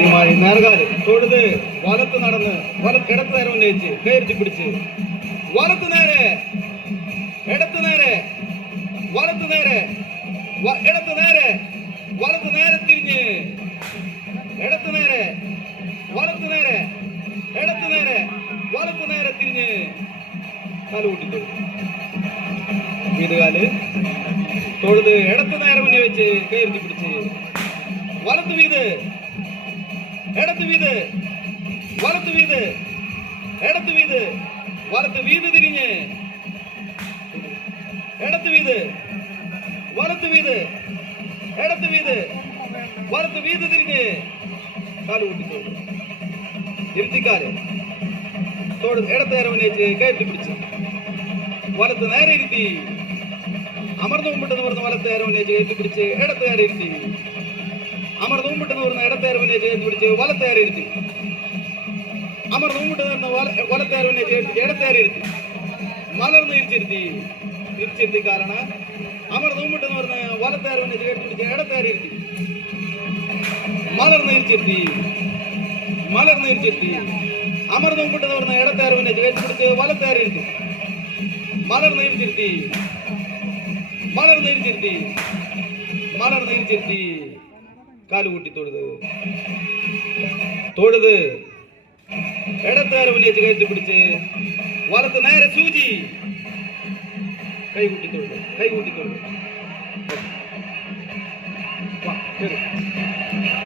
ആദ്യമായി നേർകാല് തൊഴുത് വലത്ത് നടന്ന് ഇടത്ത് നേരം ഉന്നയിച്ച് കയറ്റി പിടിച്ച് വലത്ത് നേരെ ഇടത്ത് നേരെ വലത്ത് നേരെ ഇടത്ത് നേരെ വലത്ത് നേരെ തിരിഞ്ഞ് ഇടത്ത് നേരെ വലത്ത് നേരെ ഇടത്ത് നേരെ വലത്ത് നേരെ തിരിഞ്ഞ് കാലുകൂട്ടി വീടുകാല് തൊഴുത് ഇടത്ത് നേരെ മുന്നേ വെച്ച് കയറ്റി പിടിച്ച് വലത്ത് വീത് ഇടത്ത് വീത് വലത്ത് വീത് ഇടത്ത് വീത് വലത്ത് വീത് തിരിഞ്ഞ് ഇടത്ത് വീത് വലത്ത് വീത് ഇടത്ത് വീത് വലത്ത് വീത് തിരിഞ്ഞ് കാലുകൂട്ടി ഇരുത്തിക്കാല് തോട് ഇടത്ത് നേരെ ഉന്നയിച്ച് കയറ്റി പിടിച്ച് വലത്ത് നേരെ ഇരുത്തി അമർന്നു മുമ്പിട്ടെന്ന് പറഞ്ഞ് വലത്ത് നേരെ ഉന്നയിച്ച് കയറ്റി പിടിച്ച് ഇടത്ത് നേരെ ഇരുത്തി അമർന്നു മുമ്പിട്ടെന്ന് പറഞ്ഞ് ഇടത്ത് നേരെ ഉന്നയിച്ച് കയറ്റി പിടിച്ച് വലത്ത് നേരെ ഇരുത്തി അമർന്നു മുമ്പിട്ടെന്ന് പറഞ്ഞ് വലത്ത് നേരെ ഉന്നയിച്ച് ഇടത്ത് നേരെ ഇരുത്തി മലർന്ന് തിരിച്ചിരുത്തി കാരണം അമർന്നു മുമ്പിട്ടെന്ന് പറഞ്ഞ് വലത്ത് നേരെ ഉന്നയിച്ച് കയറ്റി പിടിച്ച് ഇടത്ത് നേരെ ഇരുത്തി മലർന്ന് തിരിച്ചിരുത്തി അമർന്നു മുമ്പിട്ടെന്ന് പറഞ്ഞ് ഇടത്ത് നേരെ ഉന്നയിച്ച് കയറ്റി പിടിച്ച് വലത്ത് നേരെ ഇരുത്തി മലർന്ന് തിരിച്ചിരുത്തി കാലുകൂട്ടി തൊഴുത് ഇടത്ത് നേരെ ഉന്നയിച്ച് കയറ്റി പിടിച്ച് വലത്ത് നേരെ സൂചി കൈകൂട്ടി തൊഴുത്